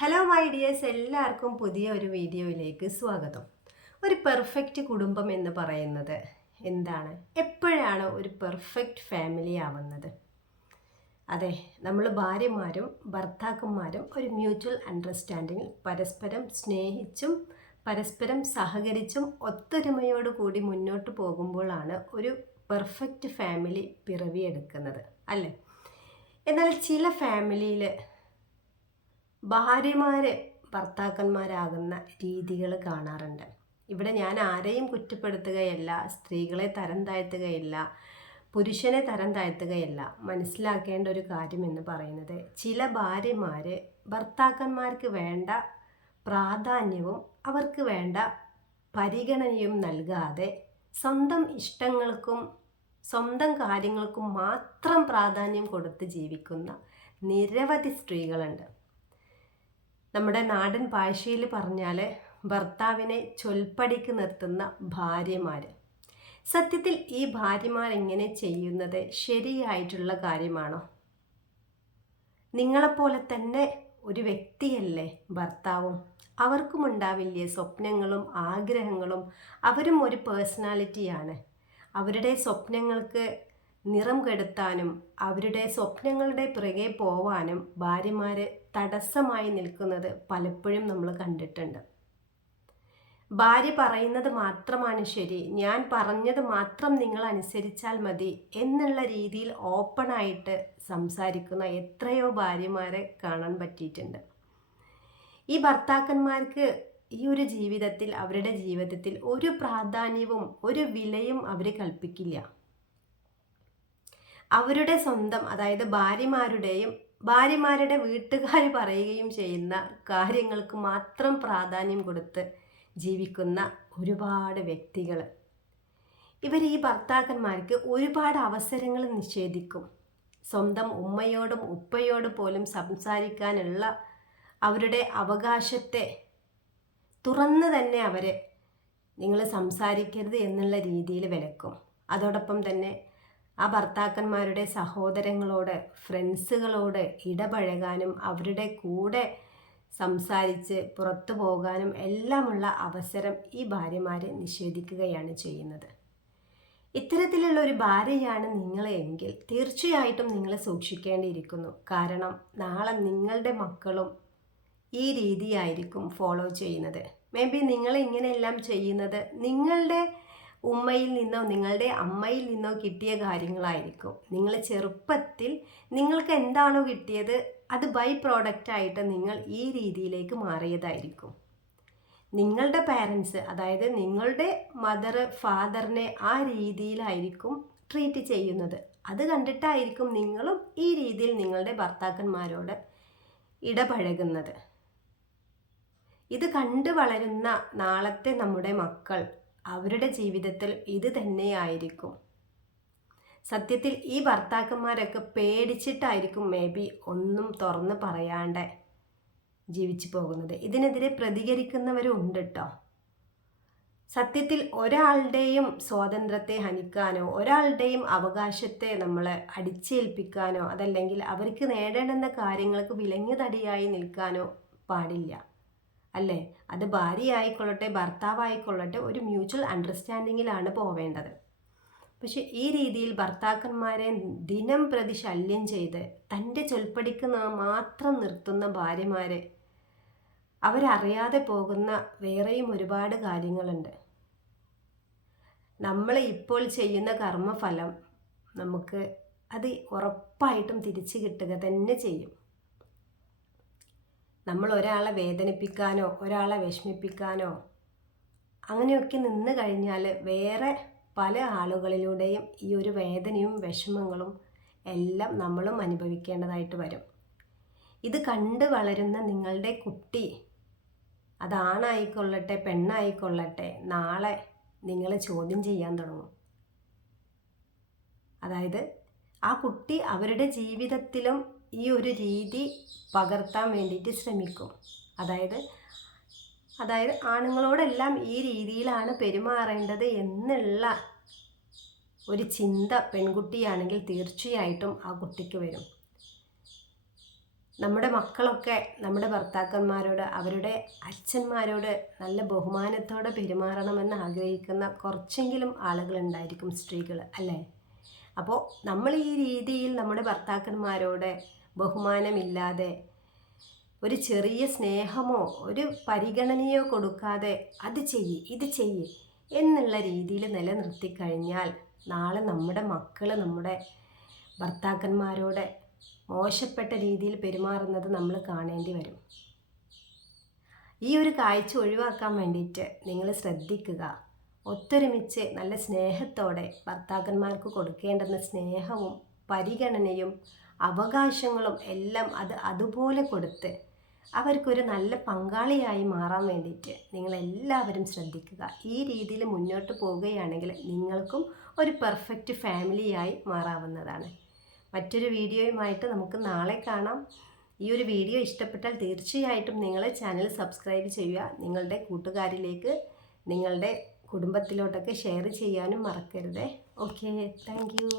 Hello my dears, എല്ലാവർക്കും പുതിയ ഒരു വീഡിയോയിലേക്ക് സ്വാഗതം. ഒരു പെർഫെക്റ്റ് കുടുംബം എന്ന് പറയുന്നത് എന്താണ്? എപ്പോഴാണ് ഒരു പെർഫെക്റ്റ് ഫാമിലി ആവുന്നത്? അതെ, നമ്മൾ ഭാര്യമാരും ഭർത്താക്കന്മാരും ഒരു മ്യൂച്വൽ അണ്ടർസ്റ്റാൻഡിങ്ങിൽ പരസ്പരം സ്നേഹിച്ചും പരസ്പരം സഹകരിച്ചും ഒത്തൊരുമയോടു കൂടി മുന്നോട്ട് പോകുമ്പോഴാണ് ഒരു പെർഫെക്റ്റ് ഫാമിലി പിറവിയെടുക്കുന്നത്, അല്ലേ? എന്നാൽ ചില ഫാമിലിയിൽ ഭാര്യമാര് ഭർത്താക്കന്മാരാകുന്ന രീതികൾ കാണാറുണ്ട്. ഇവിടെ ഞാൻ ആരെയും കുറ്റപ്പെടുത്തുകയല്ല, സ്ത്രീകളെ തരം താഴ്ത്തുകയില്ല, പുരുഷനെ തരം താഴ്ത്തുകയല്ല. മനസ്സിലാക്കേണ്ട ഒരു കാര്യം എന്ന് പറയുന്നത്, ചില ഭാര്യമാര് ഭർത്താക്കന്മാർക്ക് വേണ്ട പ്രാധാന്യവും അവർക്ക് വേണ്ട പരിഗണനയും നൽകാതെ സ്വന്തം ഇഷ്ടങ്ങൾക്കും സ്വന്തം കാര്യങ്ങൾക്കും മാത്രം പ്രാധാന്യം കൊടുത്ത് ജീവിക്കുന്ന നിരവധി സ്ത്രീകളുണ്ട്. നമ്മുടെ നാടൻ ഭാഷയിൽ പറഞ്ഞാൽ ഭർത്താവിനെ ചൊൽപ്പടിക്ക് നിർത്തുന്ന ഭാര്യമാർ. സത്യത്തിൽ ഈ ഭാര്യമാർ ഇങ്ങനെ ചെയ്യുന്നത് ശരിയായിട്ടുള്ള കാര്യമാണോ? നിങ്ങളെപ്പോലെ തന്നെ ഒരു വ്യക്തിയല്ലേ ഭർത്താവും? അവർക്കും ഉണ്ടാവില്ലേ സ്വപ്നങ്ങളും ആഗ്രഹങ്ങളും? അവരും ഒരു പേഴ്സണാലിറ്റിയാണ്. അവരുടെ സ്വപ്നങ്ങൾക്ക് നിറം കെടുത്താനും അവരുടെ സ്വപ്നങ്ങളുടെ പിറകെ പോവാനും ഭാര്യമാർ തടസ്സമായി നിൽക്കുന്നത് പലപ്പോഴും നമ്മൾ കണ്ടിട്ടുണ്ട്. ഭാര്യ പറയുന്നത് മാത്രമാണ് ശരി, ഞാൻ പറഞ്ഞത് മാത്രം നിങ്ങൾ അനുസരിച്ചാൽ മതി എന്നുള്ള രീതിയിൽ ഓപ്പണായിട്ട് സംസാരിക്കുന്ന എത്രയോ ഭാര്യമാരെ കാണാൻ പറ്റിയിട്ടുണ്ട്. ഈ ഭർത്താക്കന്മാർക്ക് ഈ ഒരു ജീവിതത്തിൽ, അവരുടെ ജീവിതത്തിൽ ഒരു പ്രാധാന്യവും ഒരു വിലയും അവർ കൽപ്പിക്കില്ല. അവരുടെ സ്വന്തം, അതായത് ഭാര്യമാരുടെ വീട്ടുകാർ പറയുകയും ചെയ്യുന്ന കാര്യങ്ങൾക്ക് മാത്രം പ്രാധാന്യം കൊടുത്ത് ജീവിക്കുന്ന ഒരുപാട് വ്യക്തികൾ. ഇവർ ഈ ഭർത്താക്കന്മാർക്ക് ഒരുപാട് അവസരങ്ങൾ നിഷേധിക്കും. സ്വന്തം ഉമ്മയോടും ഉപ്പയോടും പോലും സംസാരിക്കാനുള്ള അവരുടെ അവകാശത്തെ തുറന്ന് തന്നെ അവരെ നിങ്ങൾ സംസാരിക്കരുത് എന്നുള്ള രീതിയിൽ വിലക്കും. അതോടൊപ്പം തന്നെ ആ ഭർത്താക്കന്മാരുടെ സഹോദരങ്ങളോട്, ഫ്രണ്ട്സുകളോട് ഇടപഴകാനും അവരുടെ കൂടെ സംസാരിച്ച് പുറത്തു പോകാനും എല്ലാമുള്ള അവസരം ഈ ഭാര്യമാർ നിഷേധിക്കുകയാണ് ചെയ്യുന്നത്. ഇത്തരത്തിലുള്ള ഒരു ഭാര്യയാണ് നിങ്ങളെങ്കിൽ തീർച്ചയായിട്ടും നിങ്ങൾ സൂക്ഷിക്കേണ്ടിയിരിക്കുന്നു. കാരണം നാളെ നിങ്ങളുടെ മക്കളും ഈ രീതിയായിരിക്കും ഫോളോ ചെയ്യുന്നത്. മേ ബി നിങ്ങൾ ഇങ്ങനെയെല്ലാം ചെയ്യുന്നത് നിങ്ങളുടെ ഉമ്മയിൽ നിന്നോ നിങ്ങളുടെ അമ്മയിൽ നിന്നോ കിട്ടിയ കാര്യങ്ങളായിരിക്കും. നിങ്ങൾ ചെറുപ്പത്തിൽ നിങ്ങൾക്ക് എന്താണോ കിട്ടിയത് അത് ബൈ പ്രോഡക്റ്റായിട്ട് നിങ്ങൾ ഈ രീതിയിലേക്ക് മാറിയതായിരിക്കും. നിങ്ങളുടെ പാരൻസ്, അതായത് നിങ്ങളുടെ മദർ ഫാദറിനെ ആ രീതിയിലായിരിക്കും ട്രീറ്റ് ചെയ്യുന്നത്. അത് കണ്ടിട്ടായിരിക്കും നിങ്ങളും ഈ രീതിയിൽ നിങ്ങളുടെ ഭർത്താക്കന്മാരോട് ഇടപഴകുന്നത്. ഇത് കണ്ടു വളരുന്ന നാളത്തെ നമ്മുടെ മക്കൾ, അവരുടെ ജീവിതത്തിൽ ഇത് തന്നെയായിരിക്കും. സത്യത്തിൽ ഈ ഭർത്താക്കന്മാരൊക്കെ പേടിച്ചിട്ടായിരിക്കും മേ ബി ഒന്നും തുറന്ന് പറയാണ്ട് ജീവിച്ചു പോകുന്നത്. ഇതിനെതിരെ പ്രതികരിക്കുന്നവരും ഉണ്ട് കേട്ടോ. സത്യത്തിൽ ഒരാളുടെയും സ്വാതന്ത്ര്യത്തെ ഹനിക്കാനോ ഒരാളുടെയും അവകാശത്തെ നമ്മൾ അടിച്ചേൽപ്പിക്കാനോ അതല്ലെങ്കിൽ അവർക്ക് നേടേണ്ടുന്ന കാര്യങ്ങൾക്ക് വിലങ്ങുതടിയായി നിൽക്കാനോ പാടില്ല, അല്ലേ? അത് ഭാര്യയായിക്കൊള്ളട്ടെ ഭർത്താവായിക്കൊള്ളട്ടെ ഒരു മ്യൂച്വൽ അണ്ടർസ്റ്റാൻഡിങ്ങിലാണ് പോവേണ്ടത്. പക്ഷെ ഈ രീതിയിൽ ഭർത്താക്കന്മാരെ ദിനം പ്രതി ശല്യം ചെയ്ത് തൻ്റെ ചൊൽപ്പടിക്ക് മാത്രം നിർത്തുന്ന ഭാര്യമാരെ, അവരറിയാതെ പോകുന്ന വേറെയും ഒരുപാട് കാര്യങ്ങളുണ്ട്. നമ്മൾ ഇപ്പോൾ ചെയ്യുന്ന കർമ്മഫലം നമുക്ക് അത് ഉറപ്പായിട്ടും തിരിച്ചു കിട്ടുക തന്നെ ചെയ്യും. നമ്മൾ ഒരാളെ വേദനിപ്പിക്കാനോ ഒരാളെ വിഷമിപ്പിക്കാനോ അങ്ങനെയൊക്കെ നിന്ന് കഴിഞ്ഞാൽ വേറെ പല ആളുകളിലൂടെയും ഈ ഒരു വേദനയും വിഷമങ്ങളും എല്ലാം നമ്മളും അനുഭവിക്കേണ്ടതായിട്ട് വരും. ഇത് കണ്ട് വളരുന്ന നിങ്ങളുടെ കുട്ടി, അതാണായിക്കൊള്ളട്ടെ പെണ്ണായിക്കൊള്ളട്ടെ, നാളെ നിങ്ങൾ ചോദ്യം ചെയ്യാൻ തുടങ്ങും. അതായത് ആ കുട്ടി അവരുടെ ജീവിതത്തിലും ഈ ഒരു രീതി പകർത്താൻ വേണ്ടിയിട്ട് ശ്രമിക്കും. അതായത് ആണുങ്ങളോടെല്ലാം ഈ രീതിയിലാണ് പെരുമാറേണ്ടത് എന്നുള്ള ഒരു ചിന്ത പെൺകുട്ടിയാണെങ്കിൽ തീർച്ചയായിട്ടും ആ കുട്ടിക്ക് വരും. നമ്മുടെ മക്കളൊക്കെ നമ്മുടെ ഭർത്താക്കന്മാരോട് അവരുടെ അച്ഛന്മാരോട് നല്ല ബഹുമാനത്തോടെ പെരുമാറണമെന്ന് ആഗ്രഹിക്കുന്ന കുറച്ചെങ്കിലും ആളുകളുണ്ടായിരിക്കും, സ്ത്രീകൾ, അല്ലേ? അപ്പോൾ നമ്മൾ ഈ രീതിയിൽ നമ്മുടെ ഭർത്താക്കന്മാരോട് ബഹുമാനമില്ലാതെ ഒരു ചെറിയ സ്നേഹമോ ഒരു പരിഗണനയോ കൊടുക്കാതെ അത് ചെയ്യ് ഇത് ചെയ്യ് എന്നുള്ള രീതിയിൽ നിലനിർത്തി കഴിഞ്ഞാൽ നാളെ നമ്മുടെ മക്കൾ നമ്മുടെ ഭർത്താക്കന്മാരോട് മോശപ്പെട്ട രീതിയിൽ പെരുമാറുന്നത് നമ്മൾ കാണേണ്ടി വരും. ഈ ഒരു കാഴ്ച ഒഴിവാക്കാൻ വേണ്ടിയിട്ട് നിങ്ങൾ ശ്രദ്ധിക്കുക. ഒത്തൊരുമിച്ച് നല്ല സ്നേഹത്തോടെ ഭർത്താക്കന്മാർക്ക് കൊടുക്കേണ്ടുന്ന സ്നേഹവും പരിഗണനയും അവകാശങ്ങളും എല്ലാം അതുപോലെ കൊടുത്ത് അവർക്കൊരു നല്ല പങ്കാളിയായി മാറാൻ വേണ്ടിയിട്ട് നിങ്ങളെല്ലാവരും ശ്രദ്ധിക്കുക. ഈ രീതിയിൽ മുന്നോട്ട് പോവുകയാണെങ്കിൽ നിങ്ങൾക്കും ഒരു പെർഫെക്റ്റ് ഫാമിലിയായി മാറാവുന്നതാണ്. മറ്റൊരു വീഡിയോയുമായിട്ട് നമുക്ക് നാളെ കാണാം. ഈ ഒരു വീഡിയോ ഇഷ്ടപ്പെട്ടാൽ തീർച്ചയായിട്ടും നിങ്ങൾ ചാനൽ സബ്സ്ക്രൈബ് ചെയ്യുക. നിങ്ങളുടെ കൂട്ടുകാരിലേക്ക്, നിങ്ങളുടെ കുടുംബത്തിലോട്ടൊക്കെ ഷെയർ ചെയ്യാനും മറക്കരുത്. Okay, thank you.